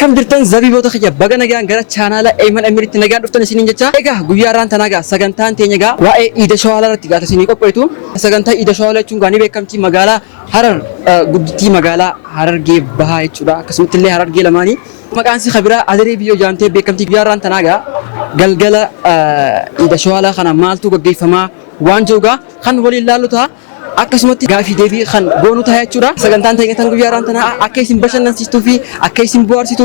Akkam jirtan zabiboota kiyya baga nagaan gara chaanaala Eeman Amiritti nagaan dhuftan isiniin jecha. Egaa guyyaa irraan tanaagaa sagantaan teenya egaa waa'ee Iida Shawaalaa irratti gaata isinii qopheetu. Sagantaa Iida Shawaalaa jechuun gaanii beekamtii magaalaa Harar guddittii magaalaa Harargee bahaa jechuudha. Akkasumas illee Harargee lamaanii maqaan isii Kabiraa Adaree Biyyoo jaamtee beekamtii guyyaa irraan tanaagaa galgala Iida Shawaalaa kana maaltu gaggeeffamaa waan jirugaa kan waliin laallu ta'a. Akkasumatti gaafii deebii kan goonu ta'a jechuudha. Sagantaan teenya tan guyyaa irraan tanaa akka isin bashannansiistuu fi akka isin bohaarsitu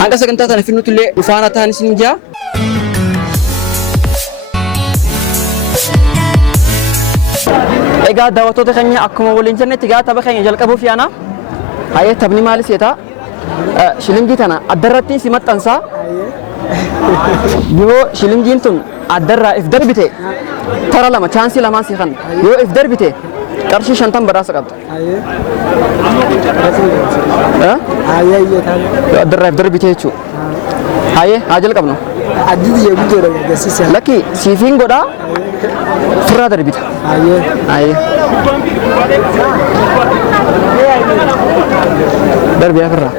hanga sagantaa tana finnutti illee dhufaana ta'an isin jaa. Egaa daawwattoota keenya akkuma waliin jennetti egaa tapha keenya jalqabuuf yaana. Hayyee taphni maalis seeta? Shilingii tana addarratti si maxxansaa. Yoo shilingiin tun addarraa if darbite tara lama chaansii lamaan si kan yoo if darbite qarshii 50 badhaasa qabda. Yoo addarraa if darbite jechuudha. Hayyee haa jalqabnu. Addii yeegudoo agarsiisa. Lakki siifiin godhaa firraa darbita. Hayyee. Darbiyaa firraa.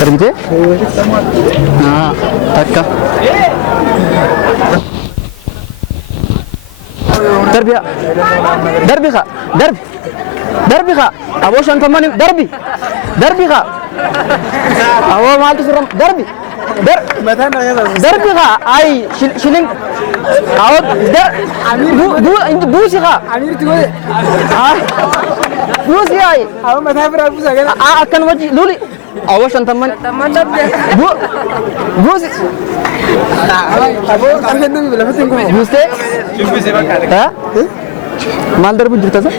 Darbite? Takka. Darbiyaa. Darbi kaa. Darbi. Darbi kaa. Aboo 50 darbi. Darbi kaa. Aboo maaltu sirram darbi. Darbi kaa. Ay shilling. Aboo buusi kaa. Amirti godhe. Buusi ay. Aboo mataa biraa buusa gala. Akkan wajji luli. Aboo 50. Buusi. Aboo kan kennu bila fatin ko. Buuste? Ha? Maal darbu jirta sa?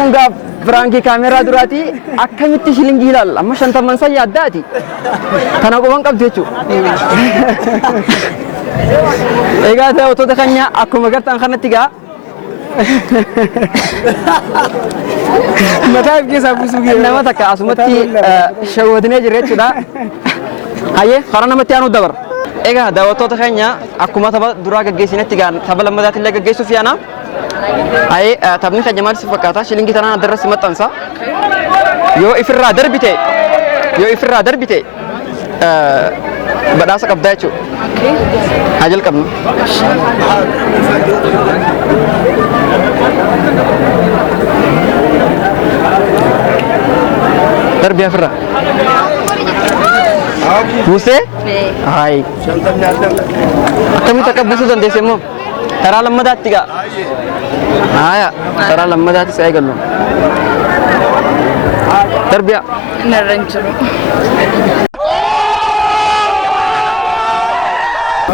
Enggak Frankie kamera durati akkamitti shilingii ilaalla amma 50 san yaaddaati. Kana qoban qabdu jechuudha. Egaa daawwattoota keenya akkuma gartaan kanatti gaa Mataa keessa buusuu gee. nama takka asumatti shawwadinee jira jechuudha. Hayyee karaa namatti aanu dabar. Egaa daawwattoota keenya akkuma tapha duraa gaggeessinetti gaa tapha lammadaatti illee gaggeessuuf yaana. Hayyee taphni keenya maal si fakkaata? Shilingii tanaan addarratti maxxansa. Yoo ifirraa darbite badhaasa qabdaa jechuudha. Haa jalqabnu. Darbi afirraa. Buusee? Hayi. Akkamitti akka buusuu dandeesse immoo? Karaa lammadaatti gaa. Haaya. Karaa lammadaatti saa eegallu. Darbiyaa. Narran jiru.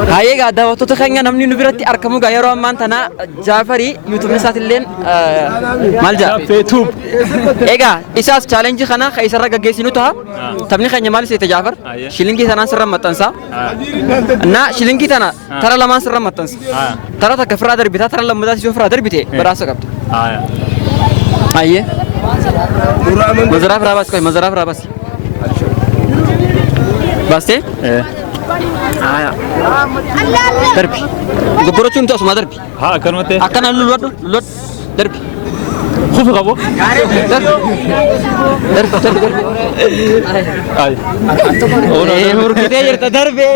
Hayyee egaa daawwattoota keenya namni nu biratti argamu egaa yeroo ammaan tana Jaafarii yuutuubni isaatiilleen maal jedha? Feetuub. Egaa isaas chaalenjii kana kan isarra gaggeessinu ta'a. Taphni keenya maal seeta Jaafar? Shilingii tanaan sirra maxxansa. Na shilingii tana tara lamaan sirra maxxansa. Tara takka firraa darbita tara lammataa si firraa darbite badhaasa qabda. Hayyee. Mazaraa firraa baasi koy mazaraa firraa baasi. Baastee? Aya. Darbi. Gogorochuun tu asuma darbi. Haa akkanumatti. Akkana lulwadhu darbi. Kufi qabu. Darbi. Ay. Murgitee jirta darbe.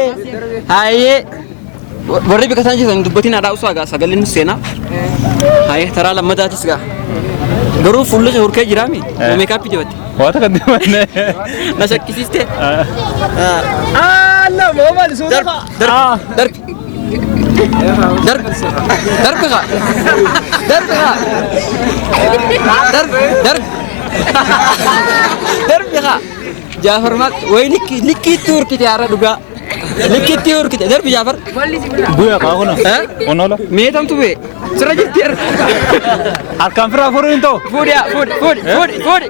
Hayyee. Warri bika sana jiran dubbatiin haadhaa usaa gaa sagaleen seenaa. Hayyee taraa lammadaatis gaa. Garuu fuulli hurkee jiraami. Meekaappii dibatte. Waa takka dibanne. Na shakkisiiste. Allah mau balik sudah Pak. Darbi. Darbi kak. Darbi kak. Jafar mat, wah ini likitur kita arah juga. Likitur kita. Darbi Jafar. Buya kau na. Ono la. Meetam tu be. Serah jitir. Arkam fira furin to. Food.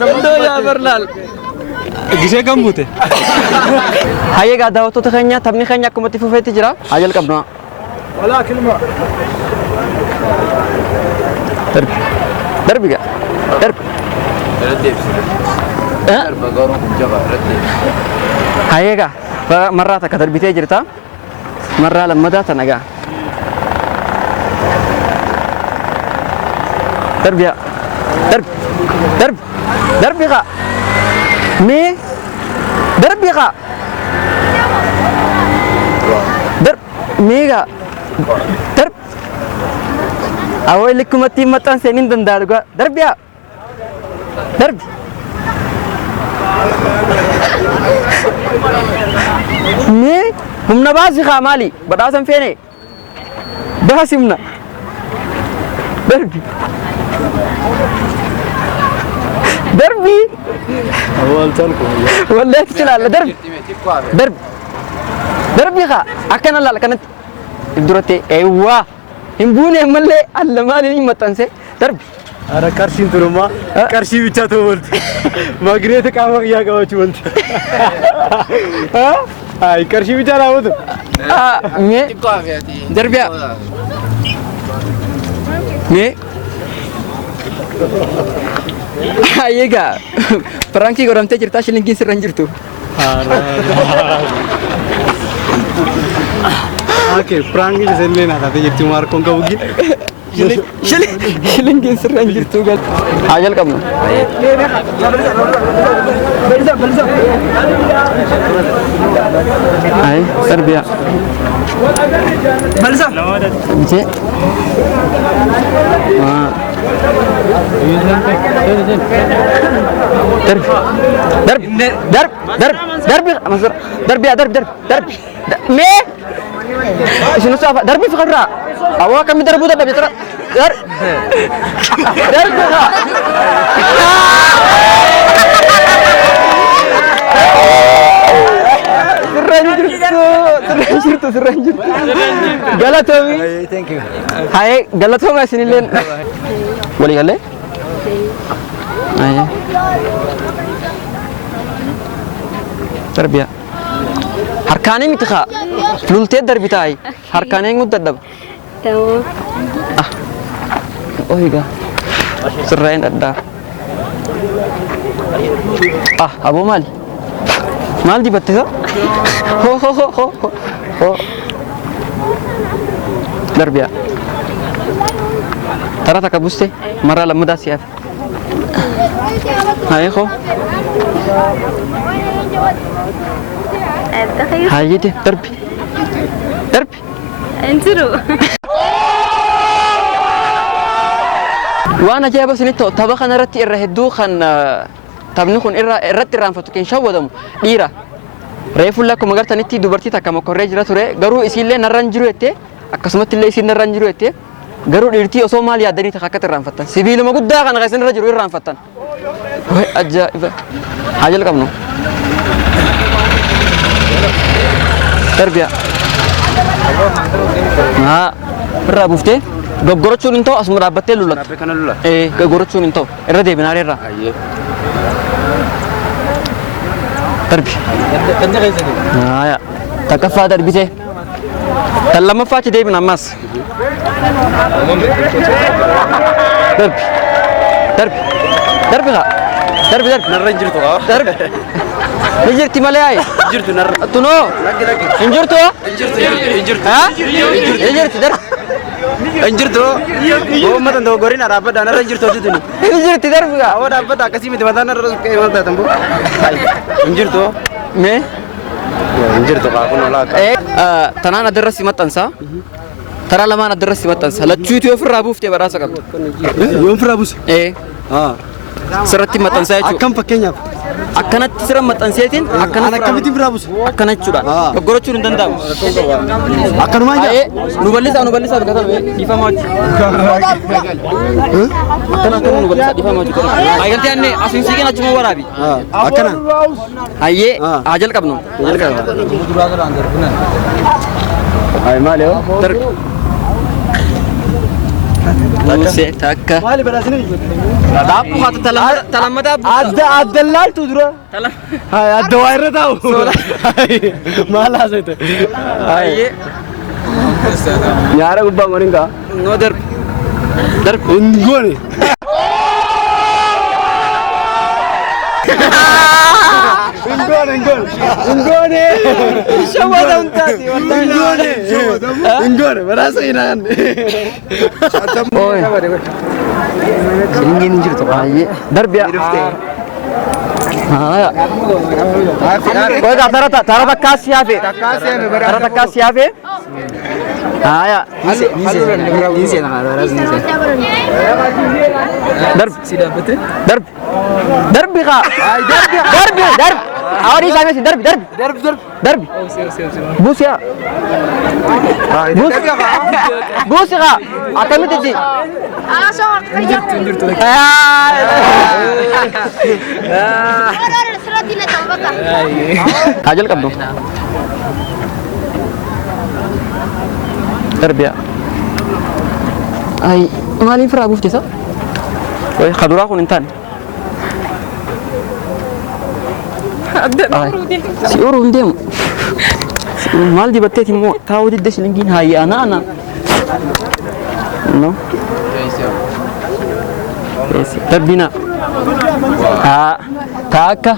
Tentu ya Bernal. Gisee kan buute. Hayyee egaa daawwattoota keenya taphni keenya akkuma itti fufeetti jira. Haa jalqabnu. Wala kilma. Darbi gaa. Darbi. Hayyee egaa marraa takka darbitee jirta. مرة لما دات أنا قاعد درب يا درب درب درب يا مي درب يا درب ميغا درب أقول لكم التيم متان سنين دندارقة درب يا درب مي هم نبازي خامالي بداسم فيني باسمنا دربي دربي أول تلكم والله تشلا درب درب دربي خا أكن الله كانت الدرتي أيوة هنبوني ملة الله ما لي متنسى دربي أنا كرشين تروما كرشي بيتشاتو ولد ما قريت كامك يا كواش ولد ها هاي كرشي بيتشالا ولد مي دربي مي أيها perangki orang teh cerita selingkin seranjir tuh. Oke, perang ini saya lihat nanti jadi cuma kong kau gini. Selingkin seranjir tuh kan. Ajal kamu. Hai, Serbia. Balsa. Cek. درب درب درب درب درب مصر درب يا درب درب درب مي شنو سالفه دربي في خضراء او كم دربوا ده بيتر درب درب سرنجر غلطومي Thank you. هاي غلطومي سنين boleh kali? Ayo. Terbiak. Harkane mitha. Lulte darbitai. Harkane ngudadab. Tahu. Ah. Oh iya. Serain ada. Ah, Abu Mal. Mal di batte ho. Ho ho ho ho. Ho. Darbiak. ترى تكبستي مرة لما دا سياف هاي خو هاي دي دربي دربي انزلوا وانا جايبه سنتو طبخ انا رتي الرهدو خن تبنخون الرتي رانفتو كين شودم ديرا ريفو لكم مغرتا نتي دوبرتي تكما كوريجرا توري غرو اسيله نرانجروتي اكسمت اللي اسيل نرانجروتي garuu dhiirtii osoo maal yaaddanii takka irraanfattan sibiiluma guddaa kana keessan irra jiru irraanfattan way ajaa'iba haa jalqabnu darbiya haa irraa buuftee goggorachuun hin ta'u asuma dhaabbattee lullatta goggorachuun hin ta'u irra deebinaalee irraa darbi haa takkaffaa darbitee tan lammaffaa achi deebina ammaas درب درب درب ها درب درب نرنجر تو درب نجرتي مالي نجرت نر تنو انجرتو ها نجرت درب انجرت هو ما تندو غورين رابا دانا نرنجر تو تدني نجرت درب هو رابا دا كسي مت مدانا كي مالتا تمبو انجرت مي انجرت قاكون ولا تنانا درسي متنسا ترى لما أنا درست متنسى لا تشوتي في الرابوف تبى راسك يوم فرابوس إيه سرتي متنسى أكم بكينيا أكنت سرم متنسيتين أنا كميتي فرابوس أكنت شورا بقولت شورا دندام أكن ما إيه نبلس بكذا دفاع ماج أكن نبلس دفاع ماج أيقل تاني أسمع سيكين أجمع ورابي أكن أيه أجل كابنو أي ماليو Luce takka. مالي براسني Dapu kata talam dapu. أدلال تدرو Talam. هاي الدوائر تاو مالا سيت Aye. يارا قبا مرينكا No der. Der. انغوني انغو Ingone. Shawada untati wallahi. Ingone berasa inan. Oi. Singin jirtu aye. Darbiya. ها وإذا ترى كاسيافي ترى كاسيافي هايا درب درب درب بقى درب درب أوري سامي درب درب درب درب درب بوس يا بوس بوس يا أكمل تجي أجل كابو تربية أي مالي فرا بوف جسا وي خدورا كون إنتان si urun dem mal di batte timo tawo di des lingin hayi ana no yes tabina ha taka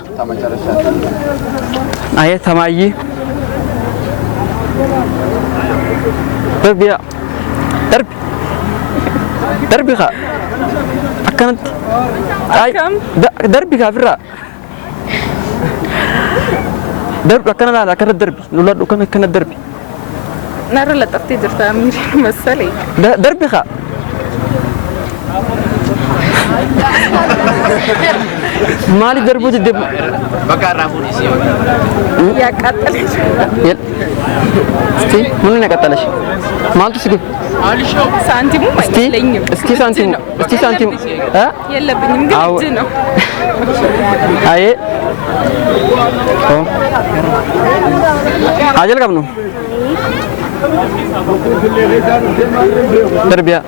ayat tamayi tarbiya darbi kha akanat ay darbi kafira درب كان لا كان الدرب ولا كان الدرب نرى لا تفتيد التأمير مسلي درب خا مالي دربو الدب بقى رامون يسيو يا قتل يل استي من قتلش مالتو سيكو سانتيمو ما يلينيو استي سانتيم ها يلا بنيم جدنا اي او اجل كابنو تربية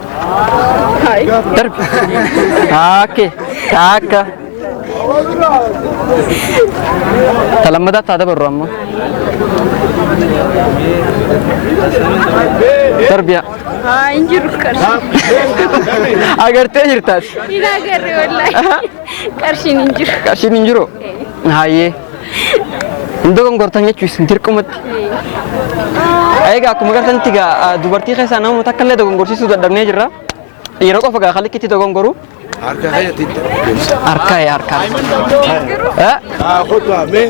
هاي تربية اوكي كاكا تلمدا تادا برامو تربية هاي انجرو كرش اگر تجرتاش إذا قرر والله كرشين انجرو كاشين انجرو هاي ndogong gortanya cuy sentir kumat ayga aku magartan tiga dubarti khasa namu takalle dogong gorsi sudah damne jira iro ko faga khali kiti dogong goru Arka hayat itu. arka ya arka Ah, khutbah me.